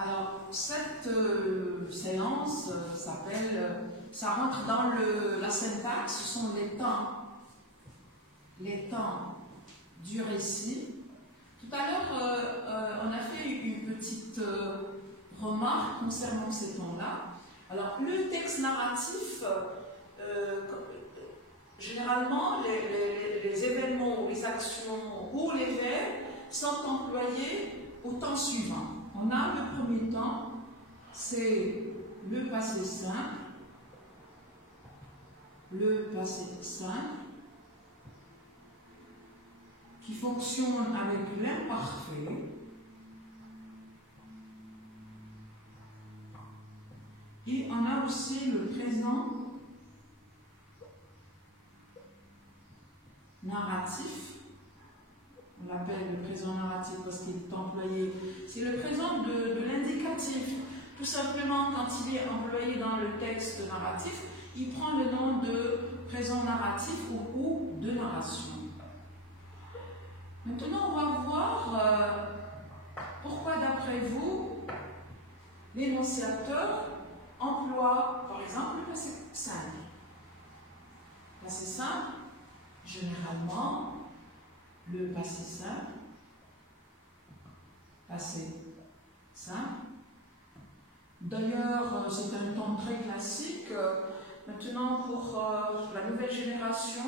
Alors, cette séance ça rentre dans la syntaxe, ce sont les temps du récit. Tout à l'heure, on a fait une petite remarque concernant ces temps-là. Alors, le texte narratif, généralement, les événements, les actions ou les faits sont employés au temps suivant. On a le premier temps, c'est le passé simple. Le passé simple qui fonctionne avec l'imparfait. Et on a aussi le présent narratif. On l'appelle le présent narratif parce qu'il est employé. C'est le présent de l'indicatif. Tout simplement, quand il est employé dans le texte narratif, il prend le nom de présent narratif ou de narration. Maintenant, on va voir pourquoi, d'après vous, l'énonciateur emploie, par exemple, le passé simple. Passé simple, généralement, le passé simple, D'ailleurs, c'est un temps très classique. Maintenant, pour la nouvelle génération,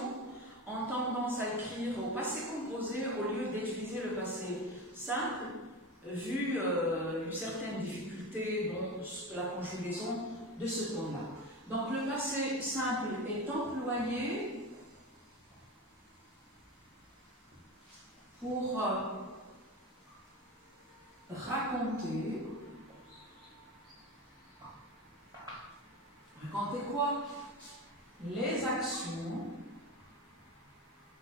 on a tendance à écrire au passé composé au lieu d'utiliser le passé simple, vu certaines difficultés dans la conjugaison de ce temps-là. Donc, le passé simple est employé pour raconter quoi? Les actions,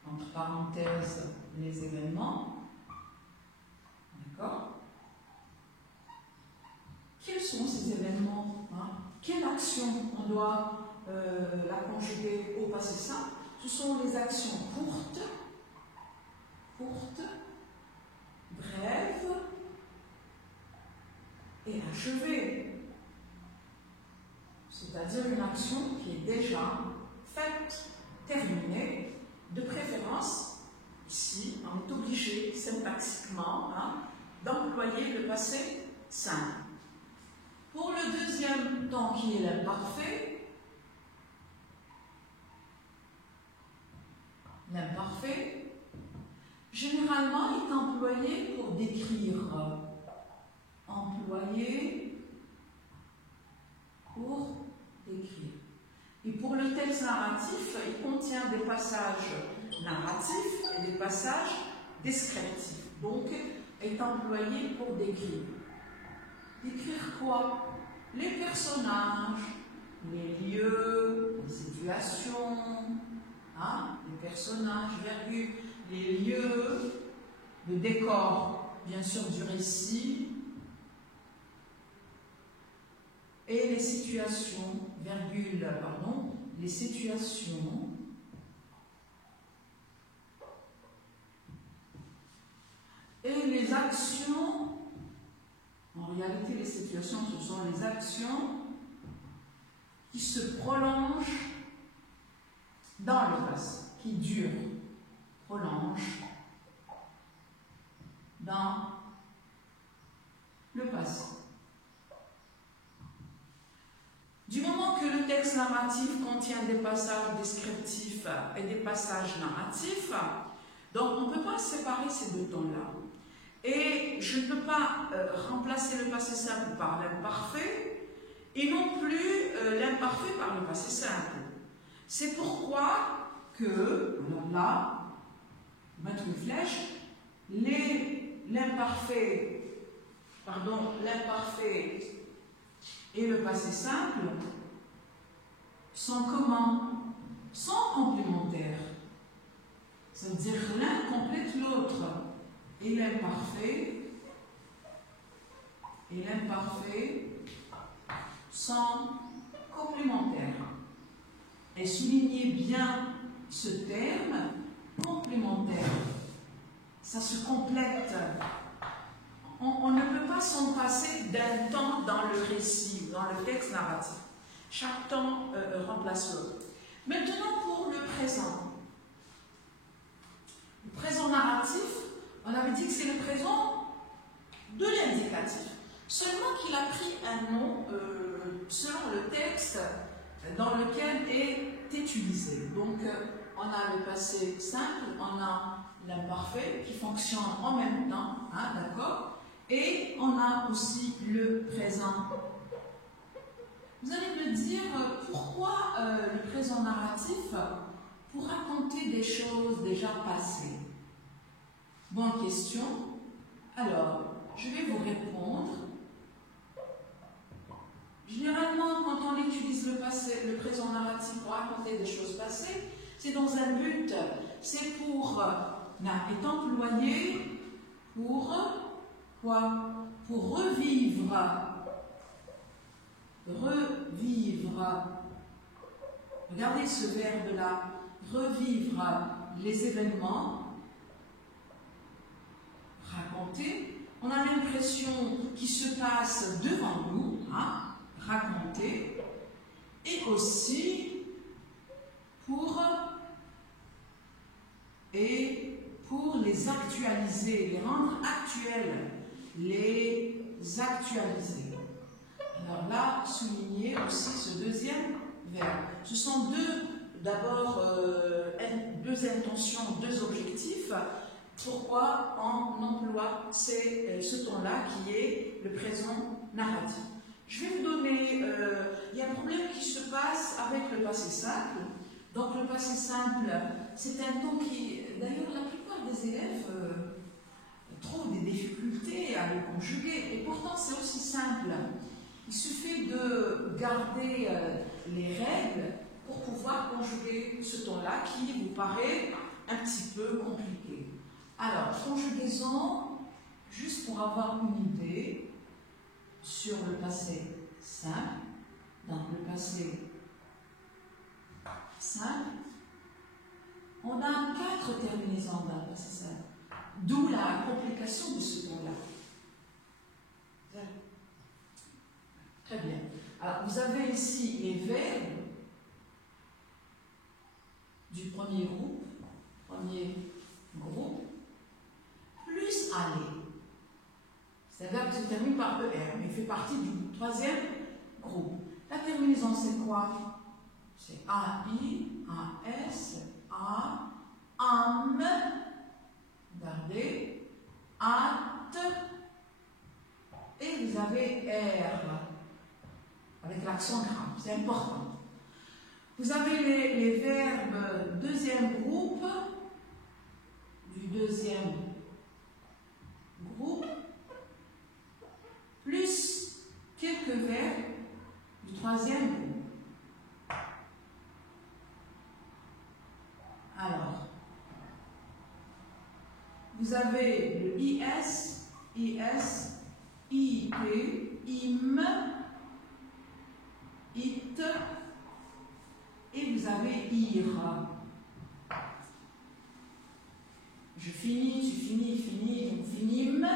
entre parenthèses, les événements. D'accord? Quels sont ces événements, hein? Quelle action on doit la conjuguer au passé simple? Ce sont les actions courtes, brèves et achevées. C'est-à-dire une action qui est déjà faite, terminée, de préférence, ici, on est obligé syntaxiquement d'employer le passé simple. Pour le deuxième temps qui est l'imparfait, généralement est employé pour décrire. Et pour le texte narratif, il contient des passages narratifs et des passages descriptifs. Donc, est employé pour décrire. Décrire quoi? Les personnages, les lieux, les situations, les personnages, virgule, les lieux, le décor, bien sûr, du récit, et les situations, les situations et les actions. En réalité, les situations, ce sont les actions qui se prolongent dans le passé, qui durent, prolongent dans le passé. Du moment que le texte narratif contient des passages descriptifs et des passages narratifs, donc on ne peut pas séparer ces deux temps-là. Et je ne peux pas remplacer le passé simple par l'imparfait et non plus l'imparfait par le passé simple. C'est pourquoi que, alors là, mettre une flèche, l'imparfait et le passé simple sont comment? Sont complémentaires. Ça veut dire que l'un complète l'autre. Et l'imparfait sont complémentaires. Et soulignez bien ce terme complémentaire. Ça se complète on ne peut pas s'en passer d'un temps dans le récit, dans le texte narratif. Chaque temps remplace l'autre. Maintenant, pour le présent. Le présent narratif, on avait dit que c'est le présent de l'indicatif. Seulement qu'il a pris un nom selon le texte dans lequel est utilisé. Donc, on a le passé simple, on a l'imparfait qui fonctionne en même temps, hein, d'accord? Et on a aussi le présent. Vous allez me dire pourquoi le présent narratif pour raconter des choses déjà passées. Bonne question. Alors, je vais vous répondre. Généralement, quand on utilise le présent narratif pour raconter des choses passées, c'est dans un but, c'est pour est employé pour quoi? Pour revivre. Regardez ce verbe-là, revivre les événements, raconter. On a l'impression qu'il se passe devant nous, hein, raconter, et aussi pour les actualiser, les rendre actuels, les actualiser. Alors là, souligner aussi ce deuxième verbe. Ce sont d'abord deux intentions, deux objectifs. Pourquoi on emploie ce ton-là qui est le présent narratif. Je vais vous donner, il y a un problème qui se passe avec le passé simple. Donc le passé simple, c'est un ton qui, d'ailleurs la plupart des élèves trouvent des difficultés à le conjuguer. Et pourtant c'est aussi simple. Il suffit de garder les règles pour pouvoir conjuguer ce ton-là qui vous paraît un petit peu compliqué. Alors, conjugaison, juste pour avoir une idée sur le passé simple. Dans le passé simple, on a 4 terminaisons dans le passé simple, d'où la complication de ce ton-là. Très bien. Alors, vous avez ici les verbes du premier groupe, plus aller. C'est un verbe qui se termine par ER, mais il fait partie du troisième groupe. La terminaison, c'est quoi? C'est AI, AS, A, AM, regardez, AT, et vous avez R, avec l'accent grave, c'est important. Vous avez les verbes deuxième groupe, du deuxième groupe, plus quelques verbes du troisième groupe. Alors, vous avez le IS, IIP, IM, IT, et vous avez IR. Je finis, tu finis, il finit, vous finîmes,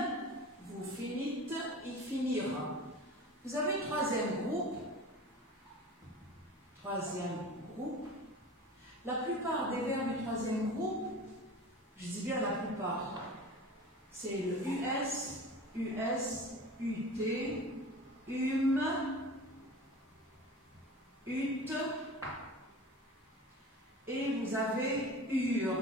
vous finîtes, il finira. Vous avez le troisième groupe. La plupart des verbes du troisième groupe, je dis bien la plupart, c'est le US, UT, UT, et vous avez UR.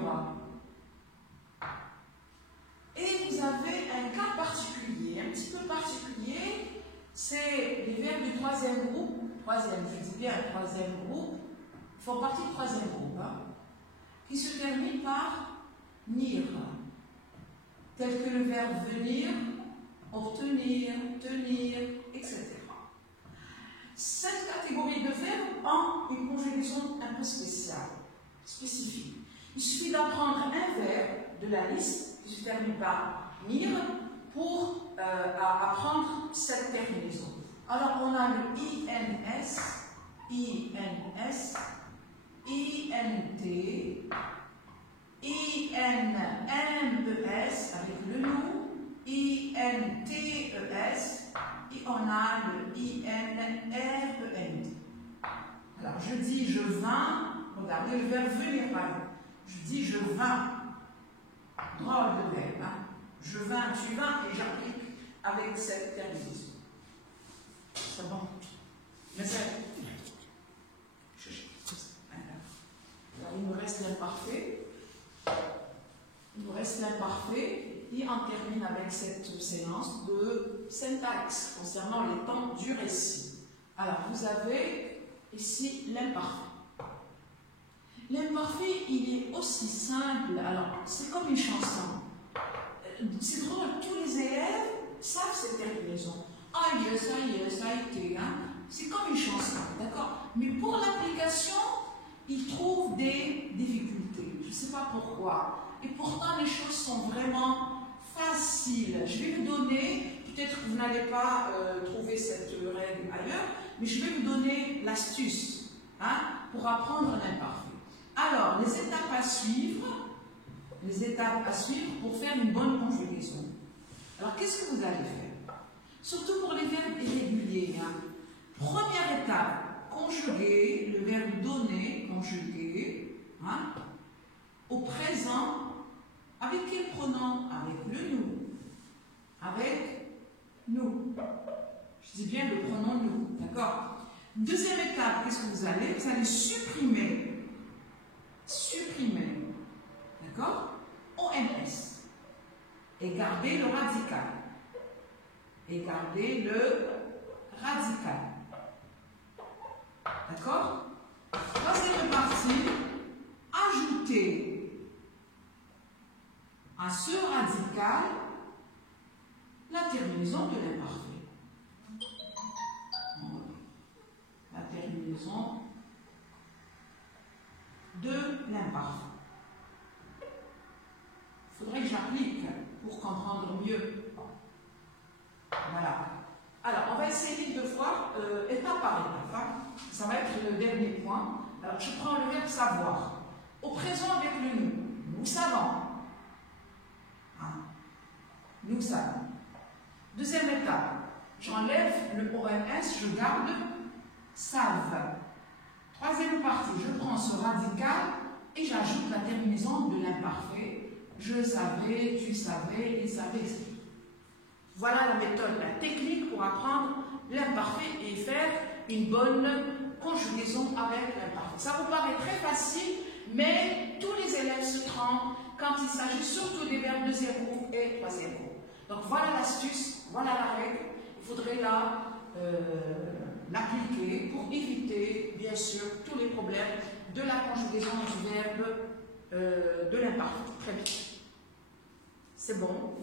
Et vous avez un cas particulier, un petit peu particulier, c'est les verbes du troisième groupe, je dis bien troisième groupe, font partie du troisième groupe, hein, qui se termine par nir, tel que le verbe venir, obtenir, tenir, etc. Cette catégorie de verbes ont une conjugaison un peu spéciale, spécifique. Il suffit d'apprendre un verbe de la liste qui se termine par nir pour apprendre cette terminaison. Alors on a le INS, INT, INMES avec le nom, I-N-T-E-S, et on a le I-N-R-E-N-D. Alors, je dis je vins, regardez le verbe venir par exemple. Je dis je vins. Drôle de verbe, hein? Je vins, tu vins, et j'applique avec cette terminaison. C'est bon? Mais c'est. Alors, il nous reste l'imparfait. Il nous reste l'imparfait. Et on termine avec cette séance de syntaxe concernant les temps du récit. Alors, vous avez ici l'imparfait. L'imparfait, il est aussi simple. Alors, c'est comme une chanson. C'est drôle, tous les élèves savent cette terminaison. Ah, yes, ça y est, ça a été. Hein? C'est comme une chanson, d'accord? Mais pour l'application, ils trouvent des difficultés. Je ne sais pas pourquoi. Et pourtant, les choses sont vraiment faciles. Je vais vous donner, peut-être que vous n'allez pas trouver cette règle ailleurs, mais je vais vous donner l'astuce, hein, pour apprendre l'imparfait. Alors, les étapes à suivre pour faire une bonne conjugaison. Alors, qu'est-ce que vous allez faire? Surtout pour les verbes irréguliers. Hein. Première étape, conjuguer le verbe donner, conjuguer, hein, au présent, avec quel pronom? Avec le nous. Avec nous. Je dis bien le pronom nous, d'accord? Deuxième étape, qu'est-ce que vous allez? Vous allez supprimer, d'accord? ONS. Et garder le radical. D'accord? Troisième partie, ajouter à ce radical la terminaison de l'imparfait. La terminaison de l'imparfait. Il faudrait que j'applique pour comprendre mieux. Voilà. Alors, on va essayer de voir étape par étape. Hein. Ça va être le dernier point. Alors, je prends le verbe savoir. Au présent avec le nous. Nous savons. Hein. Nous savons. Deuxième étape. J'enlève le ONS, je garde savent. Troisième partie, je prends ce radical et j'ajoute la terminaison de l'imparfait. Je savais, tu savais, il savait, etc. Voilà la méthode, la technique pour apprendre l'imparfait et faire une bonne conjugaison avec l'imparfait. Ça vous paraît très facile, mais tous les élèves se trompent quand il s'agit surtout des verbes deuxième groupe et troisième groupe. Donc voilà l'astuce, voilà la règle. Il faudrait l'appliquer pour éviter, bien sûr, tous les problèmes de la conjugaison du verbe de l'imparfait. Très bien. C'est bon.